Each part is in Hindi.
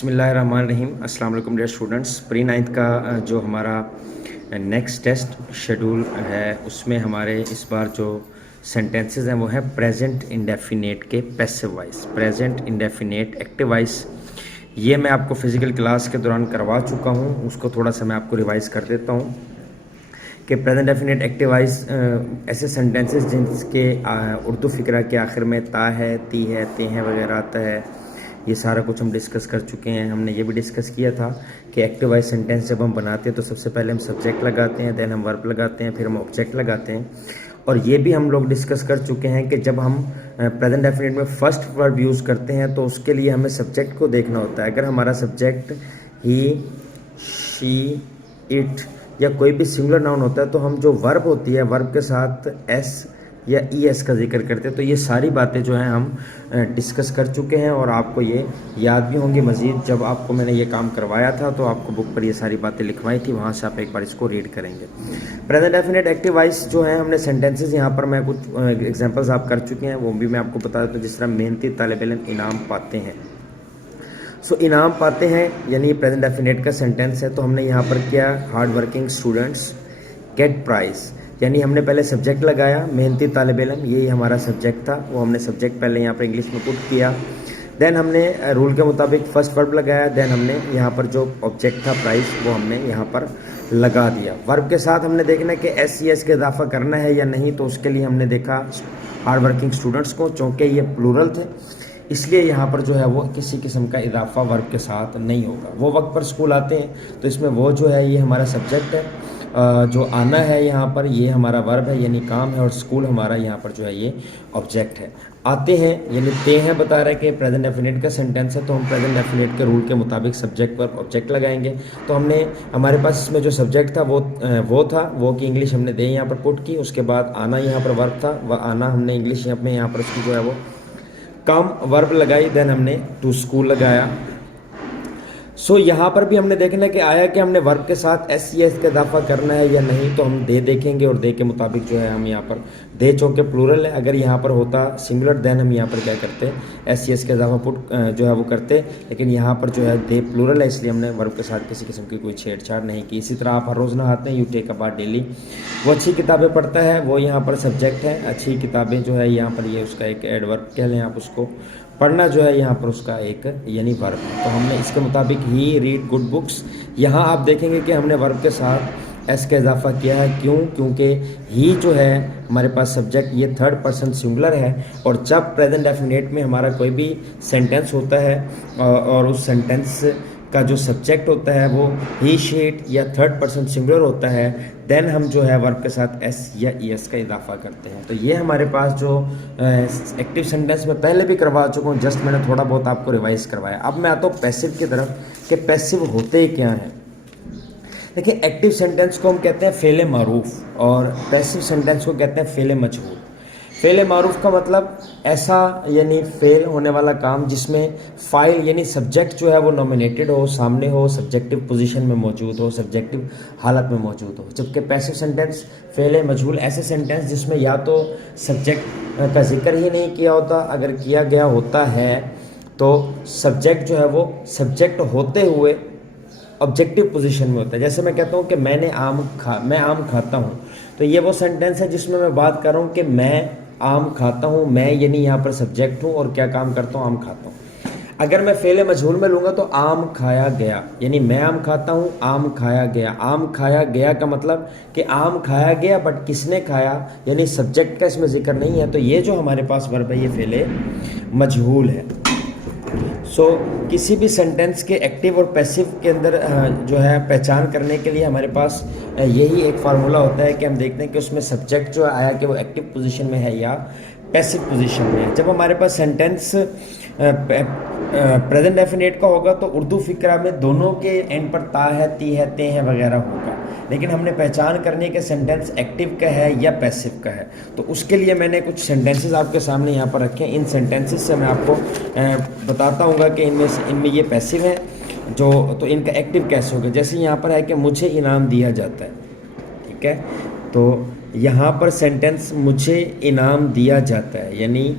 बिस्मिल्लाहिर्रहमानिर्रहीम। अस्सलाम वालेकुम डियर स्टूडेंट्स। प्री नाइन्थ का जो हमारा नेक्स्ट टेस्ट शेड्यूल है उसमें हमारे इस बार जो सेंटेंसेस हैं वो है प्रेजेंट इंडेफिनेट के passive voice, present indefinite active voice. ये मैं आपको फिज़िकल क्लास के दौरान करवा चुका हूँ, उसको थोड़ा सा मैं आपको रिवाइज कर देता हूँ कि प्रेजेंट डेफिनेट एक्टिव वॉइस ऐसे सेंटेंसेस जिनके उर्दू फ़िक्रा के आखिर में ता है, ती है, ते हैं वगैरह आता है, ये सारा कुछ हम डिस्कस कर चुके हैं। हमने ये भी डिस्कस किया था कि एक्टिव वॉइस सेंटेंस जब हम बनाते हैं तो सबसे पहले हम सब्जेक्ट लगाते हैं, देन हम वर्ब लगाते हैं, फिर हम ऑब्जेक्ट लगाते हैं। और ये भी हम लोग डिस्कस कर चुके हैं कि जब हम प्रेजेंट डेफिनेट में फर्स्ट वर्ब यूज़ करते हैं तो उसके लिए हमें सब्जेक्ट को देखना होता है। अगर हमारा सब्जेक्ट ही, शी, इट या कोई भी सिंगुलर नाउन होता है तो हम जो वर्ब होती है वर्ब के साथ एस या ई एस का जिक्र करते हैं। तो ये सारी बातें जो हैं हम डिस्कस कर चुके हैं और आपको ये याद भी होंगी। मज़ीद जब आपको मैंने ये काम करवाया था तो आपको बुक पर ये सारी बातें लिखवाई थी, वहाँ से आप एक बार इसको रीड करेंगे। प्रेजेंट डेफिनेट एक्टिव वॉइस जो है हमने सेंटेंसेस यहाँ पर मैं कुछ एग्जांपल्स आप कर चुके हैं, वो भी मैं आपको बता देता हूँ। जिस तरह मेहनती तालिब इल्म इनाम पाते हैं, सो इनाम पाते हैं यानी प्रेजेंट डेफिनेट का सेंटेंस है। तो हमने यहाँ पर किया hard working students get prize, यानी हमने पहले सब्जेक्ट लगाया मेहनती तालिब इल्म, ये हमारा सब्जेक्ट था, वो हमने सब्जेक्ट पहले यहाँ पर इंग्लिश में पुट किया। देन हमने रूल के मुताबिक फर्स्ट वर्ब लगाया, देन हमने यहाँ पर जो ऑब्जेक्ट था प्राइस वो हमने यहाँ पर लगा दिया। वर्ब के साथ हमने देखना है कि एस सी एस का इजाफा करना है या नहीं, तो उसके लिए हमने देखा हार्ड वर्किंग स्टूडेंट्स को, चूँकि ये प्लूरल थे इसलिए यहाँ पर जो है वो किसी किस्म का इजाफा वर्ब के साथ नहीं होगा। वो वक्त पर स्कूल आते हैं तो इसमें वो जो है ये हमारा सब्जेक्ट है, जो आना है यहाँ पर ये हमारा वर्ब है यानी काम है, और स्कूल हमारा यहाँ पर जो है ये ऑब्जेक्ट है। आते हैं यानी ते हैं बता रहे कि प्रेजेंट डेफिनेट का सेंटेंस है, तो हम प्रेजेंट डेफिनेट के रूल के मुताबिक सब्जेक्ट पर ऑब्जेक्ट लगाएंगे। तो हमने हमारे पास इसमें जो सब्जेक्ट था वो था वो की इंग्लिश हमने दे यहाँ पर पुट की, उसके बाद आना यहाँ पर वर्ब था, वह आना हमने इंग्लिश यहाँ पर उसकी जो है वो कम वर्ब लगाई, देन हमने टू स्कूल लगाया। सो यहाँ पर भी हमने देखना है कि आया कि हमने वर्ब के साथ एस सी एस का इजाफा करना है या नहीं, तो हम दे देखेंगे और दे के मुताबिक जो है हम यहाँ पर दे चूँकि प्लूरल है, अगर यहाँ पर होता सिंगुलर देन हम यहाँ पर क्या करते एस सी एस का इजाफा पुट जो है वो करते, लेकिन यहाँ पर जो है दे प्लूरल है इसलिए हमने वर्ब के साथ किसी किस्म की कोई छेड़छाड़ नहीं की। इसी तरह आप हर रोज़ नहाते हैं, you take a bath daily, वो अच्छी किताबें पढ़ता है, वो यहाँ पर सब्जेक्ट है। अच्छी किताबें जो है यहाँ पर ये उसका एक एडवर्ब कह लें आप उसको, पढ़ना जो है यहाँ पर उसका एक यानी वर्ब है। तो हमने इसके मुताबिक ही रीड गुड बुक्स, यहाँ आप देखेंगे कि हमने वर्ब के साथ एस का इजाफा किया है। क्यों? क्योंकि ही जो है हमारे पास सब्जेक्ट ये थर्ड पर्सन सिंगुलर है, और जब प्रेजेंट डेफिनेट में हमारा कोई भी सेंटेंस होता है और उस सेंटेंस का जो सब्जेक्ट होता है वो ही, शीट या थर्ड पर्सन सिंगुलर होता है, देन हम जो है वर्ब के साथ एस या ई एस का इजाफा करते हैं। तो ये हमारे पास जो एक्टिव सेंटेंस में पहले भी करवा चुका हूँ, जस्ट मैंने थोड़ा बहुत आपको रिवाइज करवाया। अब मैं आता हूँ पैसिव की तरफ कि पैसिव होते क्या हैं। देखिए, एक्टिव सेंटेंस को हम कहते हैं फ़ेल मारूफ और पैसिव सेंटेंस को कहते हैं फ़ेल मजहूल। फ़ेल मारूफ का मतलब ऐसा यानी फ़ेल होने वाला काम जिसमें फ़ाइल यानी सब्जेक्ट जो है वो नॉमिनेटेड हो, सामने हो, सब्जेक्टिव पोजीशन में मौजूद हो, सब्जेक्टिव हालत में मौजूद हो। जबकि पैसिव सेंटेंस फ़ेल मजहूल ऐसे सेंटेंस जिसमें या तो सब्जेक्ट का जिक्र ही नहीं किया होता, अगर किया गया होता है तो सब्जेक्ट जो है वो सब्जेक्ट होते हुए ऑब्जेक्टिव पोजीशन में होता है। जैसे मैं कहता हूँ कि मैं आम खाता हूँ, तो ये वो सेंटेंस है जिसमें मैं बात कर रहा हूँ कि मैं आम खाता हूँ, मैं यानी यहाँ पर सब्जेक्ट हूँ और क्या काम करता हूँ, आम खाता हूँ। अगर मैं फ़ेल मजहूल में लूँगा तो आम खाया गया, यानी मैं आम खाता हूँ, आम खाया गया। आम खाया गया का मतलब कि आम खाया गया बट किसने खाया, यानी सब्जेक्ट का इसमें जिक्र नहीं है। तो ये जो हमारे पास वर्ब है ये फ़ेल मजहूल है। किसी भी सेंटेंस के एक्टिव और पैसिव के अंदर जो है पहचान करने के लिए हमारे पास यही एक फार्मूला होता है कि हम देखते हैं कि उसमें सब्जेक्ट जो आया कि वो एक्टिव पोजीशन में है या पैसिव पोजीशन में है। जब हमारे पास सेंटेंस प्रेजेंट डेफिनेट का होगा तो उर्दू फ़िक्रा में दोनों के एंड पर ता है, ती है, ते हैं वगैरह होगा, लेकिन हमने पहचान करनी है कि सेंटेंस एक्टिव का है या पैसिव का है। तो उसके लिए मैंने कुछ सेंटेंसेस आपके सामने यहाँ पर रखे हैं। इन सेंटेंसेस से मैं आपको बताता हूँ कि इनमें ये पैसिव है जो, तो इनका एक्टिव कैसे होगा। जैसे यहाँ पर है कि मुझे इनाम दिया जाता है, ठीक है, तो यहाँ पर सेंटेंस मुझे इनाम दिया जाता है, यानी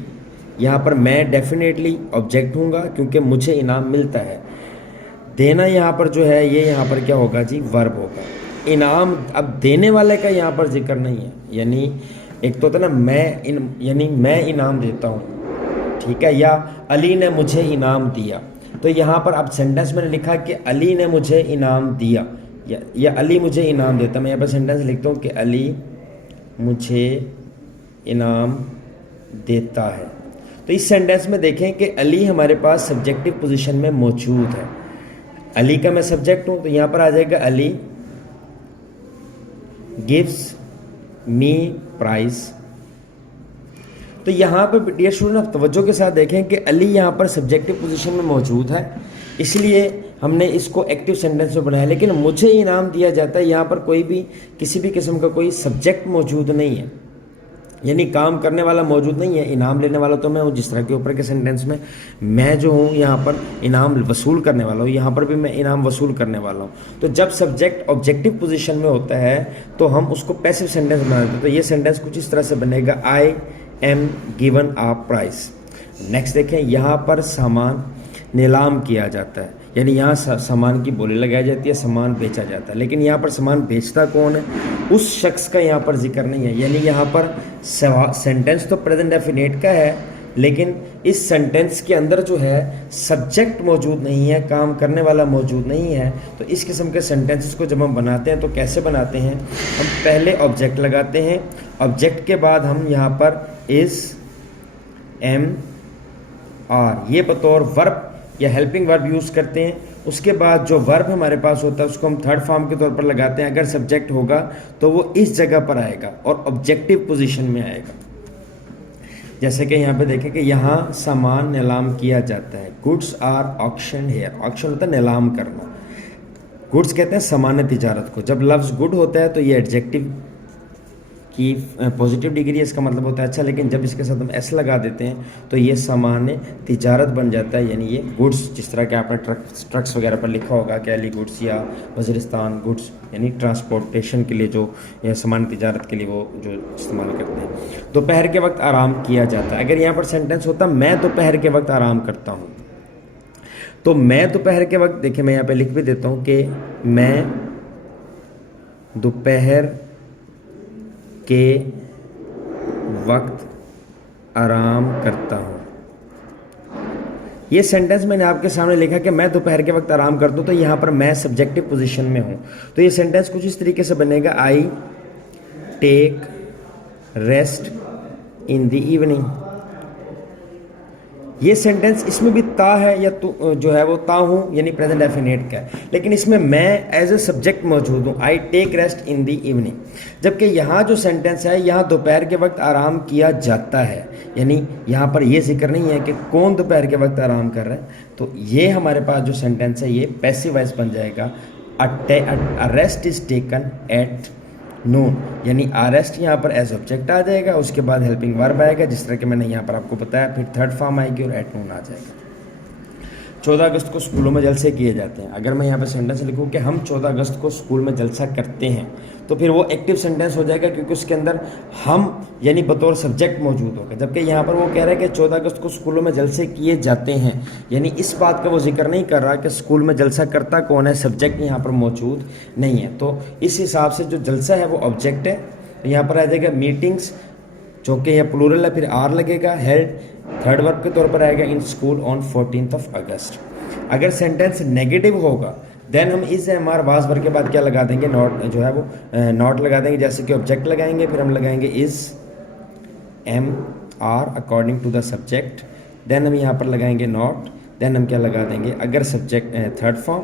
यहाँ पर मैं डेफिनेटली ऑब्जेक्ट हूँगा क्योंकि मुझे इनाम मिलता है। देना यहाँ पर जो है ये यहाँ पर क्या होगा जी, वर्ब होगा। इनाम, अब देने वाले का यहाँ पर जिक्र नहीं है, यानी एक तो होता है ना यानी मैं इनाम देता हूँ, ठीक है, या अली ने मुझे इनाम दिया। तो यहाँ पर अब सेंटेंस मैंने लिखा कि अली ने मुझे इनाम दिया, या अली मुझे इनाम देता। मैं यहाँ पर सेंटेंस लिखता हूँ कि अली मुझे इनाम देता है। तो इस सेंटेंस में देखें कि अली हमारे पास सब्जेक्टिव पोजीशन में मौजूद है। अली का मैं सब्जेक्ट हूँ, तो यहाँ पर आ जाएगा अली गिव्स मी प्राइज। तो यहाँ पर डियर स्टूडेंट आप तवज्जो के साथ देखें कि अली यहाँ पर सब्जेक्टिव पोजीशन में मौजूद है, इसलिए हमने इसको एक्टिव सेंटेंस में बनाया। लेकिन मुझे इनाम दिया जाता है, यहाँ पर कोई भी किसी भी किस्म का कोई सब्जेक्ट मौजूद नहीं है, यानी काम करने वाला मौजूद नहीं है। इनाम लेने वाला तो मैं हूँ, जिस तरह के ऊपर के सेंटेंस में मैं जो हूँ यहाँ पर इनाम वसूल करने वाला हूँ, यहाँ पर भी मैं इनाम वसूल करने वाला हूँ। तो जब सब्जेक्ट ऑब्जेक्टिव पोजीशन में होता है तो हम उसको पैसिव सेंटेंस बना देते हैं। तो ये सेंटेंस कुछ इस तरह से बनेगा, I am given a prize. Next देखें, यहाँ पर सामान नीलाम किया जाता है, यानी यहाँ सामान की बोली लगाई जाती है, सामान बेचा जाता है। लेकिन यहाँ पर सामान बेचता कौन है, उस शख्स का यहाँ पर जिक्र नहीं है। यानी यहाँ पर सेंटेंस तो प्रेजेंट डेफिनेट का है, लेकिन इस सेंटेंस के अंदर जो है सब्जेक्ट मौजूद नहीं है, काम करने वाला मौजूद नहीं है। तो इस किस्म के सेंटेंसेस को जब हम बनाते हैं तो कैसे बनाते हैं, हम पहले ऑब्जेक्ट लगाते हैं, ऑब्जेक्ट के बाद हम यहाँ पर इज, एम, आर ये बतौर वर्ब या हेल्पिंग वर्ब यूज़ करते हैं। उसके बाद जो वर्ब हमारे पास होता है उसको हम थर्ड फॉर्म के तौर पर लगाते हैं। अगर सब्जेक्ट होगा तो वो इस जगह पर आएगा और ऑब्जेक्टिव पोजीशन में आएगा। जैसे कि यहाँ पे देखें कि यहाँ सामान नीलाम किया जाता है, goods are auction here. Auction होता है नीलाम करना, गुड्स कहते हैं सामान्य तिजारत को। जब लफ्ज़ गुड होता है तो ये एडजेक्टिव की पॉजिटिव डिग्री है, इसका मतलब होता है अच्छा। लेकिन जब इसके साथ हम एस लगा देते हैं तो ये सामान्य तिजारत बन जाता है, यानी ये गुड्स, जिस तरह के आपने ट्रक्स वगैरह पर लिखा होगा कि अली गुड्स या वज़ीरिस्तान गुड्स, यानी ट्रांसपोर्टेशन के लिए जो या सामान्य तिजारत के लिए वो जो इस्तेमाल करते हैं। दोपहर के वक्त आराम किया जाता है। अगर यहाँ पर सेंटेंस होता मैं दोपहर के वक्त आराम करता हूँ, तो मैं दोपहर के वक्त, देखिए मैं यहाँ पे लिख भी देता हूँ कि मैं दोपहर के वक्त आराम करता हूँ। ये सेंटेंस मैंने आपके सामने लिखा कि मैं दोपहर के वक्त आराम करता हूँ, तो यहाँ पर मैं सब्जेक्टिव पोजीशन में हूँ। तो ये सेंटेंस कुछ इस तरीके से बनेगा, I take rest in the evening. ये सेंटेंस, इसमें भी ता है या तो जो है वो ता हूँ, यानी प्रेजेंट डेफिनेट का है, लेकिन इसमें मैं एज ए सब्जेक्ट मौजूद हूँ, I take rest in the evening. जबकि यहाँ जो सेंटेंस है, यहाँ दोपहर के वक्त आराम किया जाता है, यानी यहाँ पर ये जिक्र नहीं है कि कौन दोपहर के वक्त आराम कर रहा है। तो ये हमारे पास जो सेंटेंस है ये पैसिव वॉइस बन जाएगा, a rest is taken at noon, यानी अरेस्ट यहाँ पर एज ऑब्जेक्ट आ जाएगा, उसके बाद हेल्पिंग वर्ब आएगा, जिस तरह के मैंने यहाँ पर आपको बताया, फिर थर्ड फॉर्म आएगी और एट नून आ जाएगा। 14 अगस्त को स्कूलों में जलसे किए जाते हैं। अगर मैं यहाँ पर सेंटेंस लिखूँ कि हम 14 अगस्त को स्कूल में जलसा करते हैं, तो फिर वो एक्टिव सेंटेंस हो जाएगा, क्योंकि उसके अंदर हम यानी बतौर सब्जेक्ट मौजूद होगा। जबकि यहाँ पर वो कह रहा है कि 14 अगस्त को स्कूलों में जलसे किए जाते हैं, यानी इस बात का वो जिक्र नहीं कर रहा कि स्कूल में जलसा करता कौन है, सब्जेक्ट यहाँ पर मौजूद नहीं है। तो इस हिसाब से जो जलसा है वो ऑब्जेक्ट है। तो यहाँ पर आ जाएगा मीटिंग्स, जो कि यह प्लूरल है, फिर आर लगेगा, हेल्ड थर्ड वर्ब के तौर पर आएगा, इन स्कूल ऑन 14 अगस्त। अगर सेंटेंस नेगेटिव होगा देन हम इस एम आर वाज वर्ब के बाद क्या लगा देंगे, नॉट जो है वो नॉट लगा देंगे, जैसे कि ऑब्जेक्ट लगाएंगे, फिर हम लगाएंगे is am are according to the subject, then हम यहाँ पर लगाएंगे नॉट, देन हम क्या लगा देंगे, अगर सब्जेक्ट थर्ड फॉर्म,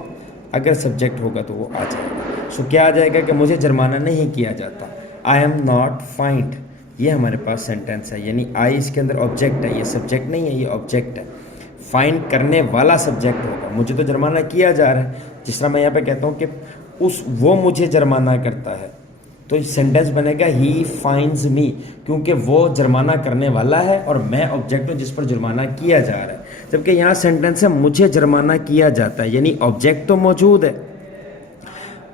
अगर सब्जेक्ट होगा तो वो आ जाएगा। सो क्या आ जाएगा कि मुझे जुर्माना नहीं किया जाता, आई एम नॉट फाइंड। ये हमारे पास सेंटेंस है, यानी आई इसके अंदर ऑब्जेक्ट है, ये सब्जेक्ट नहीं है, ये ऑब्जेक्ट है। फाइंड करने वाला सब्जेक्ट होगा, मुझे तो जुर्माना किया जा रहा है, जिस तरह मैं यहाँ पे कहता हूँ कि वो मुझे जुर्माना करता है, तो सेंटेंस बनेगा ही फाइंड्स मी, क्योंकि वो जुर्माना करने वाला है और मैं ऑब्जेक्ट हूँ जिस पर जुर्माना किया जा रहा है। जबकि यहाँ सेंटेंस है मुझे जुर्माना किया जाता है, यानी ऑब्जेक्ट तो मौजूद है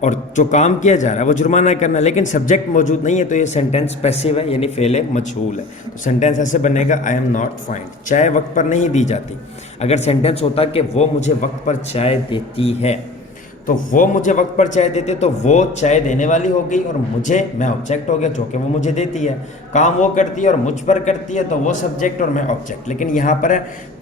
और जो काम किया जा रहा है वो जुर्माना करना, लेकिन सब्जेक्ट मौजूद नहीं है, तो ये सेंटेंस पैसिव है, यानी फेल है, मजहूल है। तो सेंटेंस ऐसे बनेगा, आई एम नॉट फाइंड, चाय वक्त पर नहीं दी जाती। अगर सेंटेंस होता कि वो मुझे वक्त पर चाय देती है, तो वो मुझे वक्त पर चाय देते, तो वो चाय देने वाली हो गई, और मुझे, मैं ऑब्जेक्ट हो गया, जो कि वो मुझे देती है। काम वो करती है और मुझ पर करती है, तो वो सब्जेक्ट और मैं ऑब्जेक्ट। लेकिन यहाँ पर है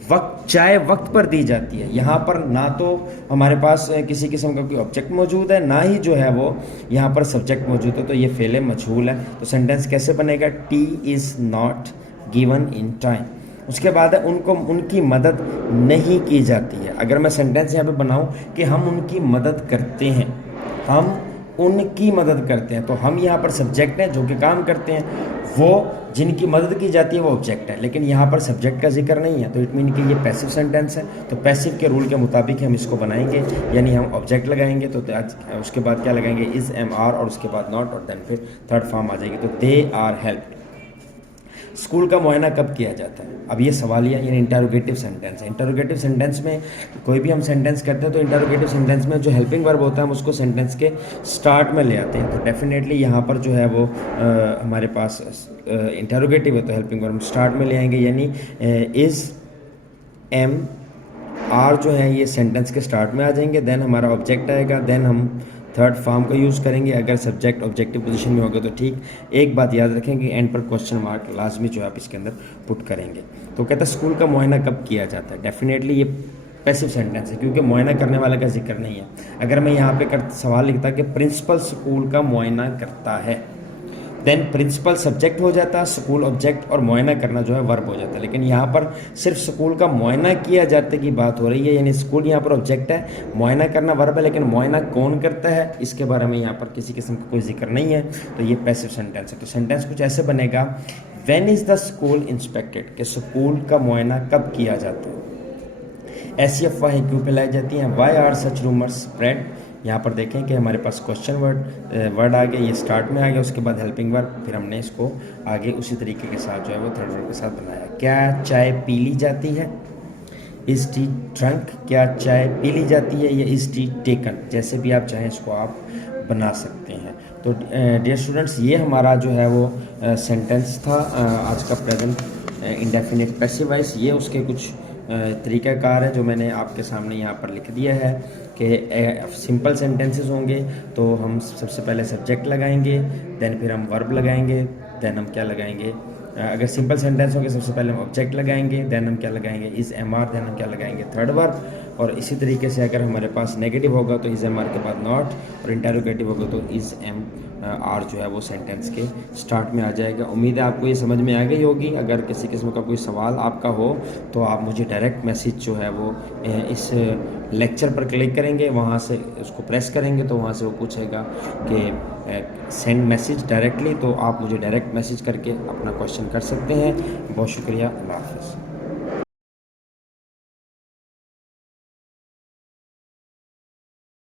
वक्त, चाय वक्त पर दी जाती है, यहाँ पर ना तो हमारे पास किसी किस्म का कोई ऑब्जेक्ट मौजूद है, ना ही जो है वो यहाँ पर सब्जेक्ट मौजूद है, तो ये फेल है, मजहूल है। तो सेंटेंस कैसे बनेगा, T is not given in time. उसके बाद है उनको, उनकी मदद नहीं की जाती है। अगर मैं सेंटेंस यहाँ पे बनाऊँ कि हम उनकी मदद करते हैं, हम उनकी मदद करते हैं, तो हम यहाँ पर सब्जेक्ट हैं जो कि काम करते हैं, वो जिनकी मदद की जाती है वो ऑब्जेक्ट है, लेकिन यहाँ पर सब्जेक्ट का जिक्र नहीं है, तो इट मीन कि ये पैसिव सेंटेंस है। तो पैसिव के रूल के मुताबिक हम इसको बनाएंगे, यानी हम ऑब्जेक्ट लगाएंगे, तो उसके बाद क्या लगाएंगे, इज़, एम, आर, और उसके बाद नॉट, और देन फिर थर्ड फॉर्म आ जाएगी, तो दे आर हेल्प। स्कूल का मुआयना कब किया जाता है, अब ये सवालिया यानी इंटरोगेटिव सेंटेंस है। इंटरोगेटिव सेंटेंस में कोई भी हम सेंटेंस करते हैं, तो इंटरोगेटिव सेंटेंस में जो हेल्पिंग वर्ब होता है हम उसको सेंटेंस के स्टार्ट में ले आते हैं। तो डेफिनेटली यहाँ पर जो है वो हमारे पास इंटरोगेटिव है, तो हेल्पिंग वर्ब स्टार्ट में ले आएंगे, यानी इज़, एम, आर जो है ये सेंटेंस के स्टार्ट में आ जाएंगे, देन हमारा ऑब्जेक्ट आएगा, देन हम थर्ड फॉर्म का यूज़ करेंगे। अगर सब्जेक्ट ऑब्जेक्टिव पोजीशन में होगा तो ठीक। एक बात याद रखेंगे, एंड पर क्वेश्चन मार्क लाजमी जो है आप इसके अंदर पुट करेंगे। तो कहता है स्कूल का मुआयना कब किया जाता है, डेफिनेटली ये पैसिव सेंटेंस है, क्योंकि मुआयना करने वाले का जिक्र नहीं है। अगर मैं यहाँ पे सवाल लिखता कि प्रिंसिपल स्कूल का मुआयना करता है, देन प्रिंसिपल सब्जेक्ट हो जाता है, स्कूल ऑब्जेक्ट, और मुआयना करना जो है वर्ब हो जाता है। लेकिन यहाँ पर सिर्फ स्कूल का मुआयना किया जाते की बात हो रही है, यानी स्कूल यहाँ पर ऑब्जेक्ट है, मुआयना करना वर्ब है, लेकिन मुआयना कौन करता है इसके बारे में यहाँ पर किसी किस्म का कोई जिक्र नहीं है, तो ये पैसिव सेंटेंस है। तो सेंटेंस कुछ ऐसे बनेगा, when is the school inspected, कि स्कूल का मुआयना कब किया जाता है। ऐसी अफवाहें क्यों फैलाई जाती हैं, why are such rumours spread. यहाँ पर देखें कि हमारे पास क्वेश्चन वर्ड आ गया, ये स्टार्ट में आ गया, उसके बाद हेल्पिंग वर्ब, फिर हमने इसको आगे उसी तरीके के साथ जो है वो थर्ड वर्ब के साथ बनाया। क्या चाय पी ली जाती है, इज़ टी ड्रंक, क्या चाय पी ली जाती है, या इज़ टी टेकन, जैसे भी आप चाहें इसको आप बना सकते हैं। तो डियर स्टूडेंट्स, ये हमारा जो है वो सेंटेंस था आज का प्रेजेंट इंडेफिनिट पैसिव वॉइस। ये उसके कुछ तरीक़ाकार है जो मैंने आपके सामने यहाँ पर लिख दिया है कि सिंपल सेंटेंसेस होंगे तो हम सबसे पहले सब्जेक्ट लगाएंगे, देन फिर हम वर्ब लगाएंगे, देन हम क्या लगाएंगे, अगर सिंपल सेंटेंस होंगे सबसे पहले हम ऑब्जेक्ट लगाएंगे, देन हम क्या लगाएंगे, इज़, एम, आर, देन हम क्या लगाएंगे, थर्ड वर्ब। और इसी तरीके से अगर हमारे पास नेगेटिव होगा तो इज़, एम, आर के बाद नॉट, और इंटरोगेटिव होगा तो इज़, एम, आर जो है वो सेंटेंस के स्टार्ट में आ जाएगा। उम्मीद है आपको ये समझ में आ गई होगी। अगर किसी किस्म का कोई सवाल आपका हो तो आप मुझे डायरेक्ट मैसेज जो है वो इस लेक्चर पर क्लिक करेंगे, वहाँ से उसको प्रेस करेंगे तो वहाँ से वो पूछेगा कि सेंड मैसेज डायरेक्टली, तो आप मुझे डायरेक्ट मैसेज करके अपना क्वेश्चन कर सकते हैं। बहुत शुक्रिया, अल्लाह हाफ़िज़।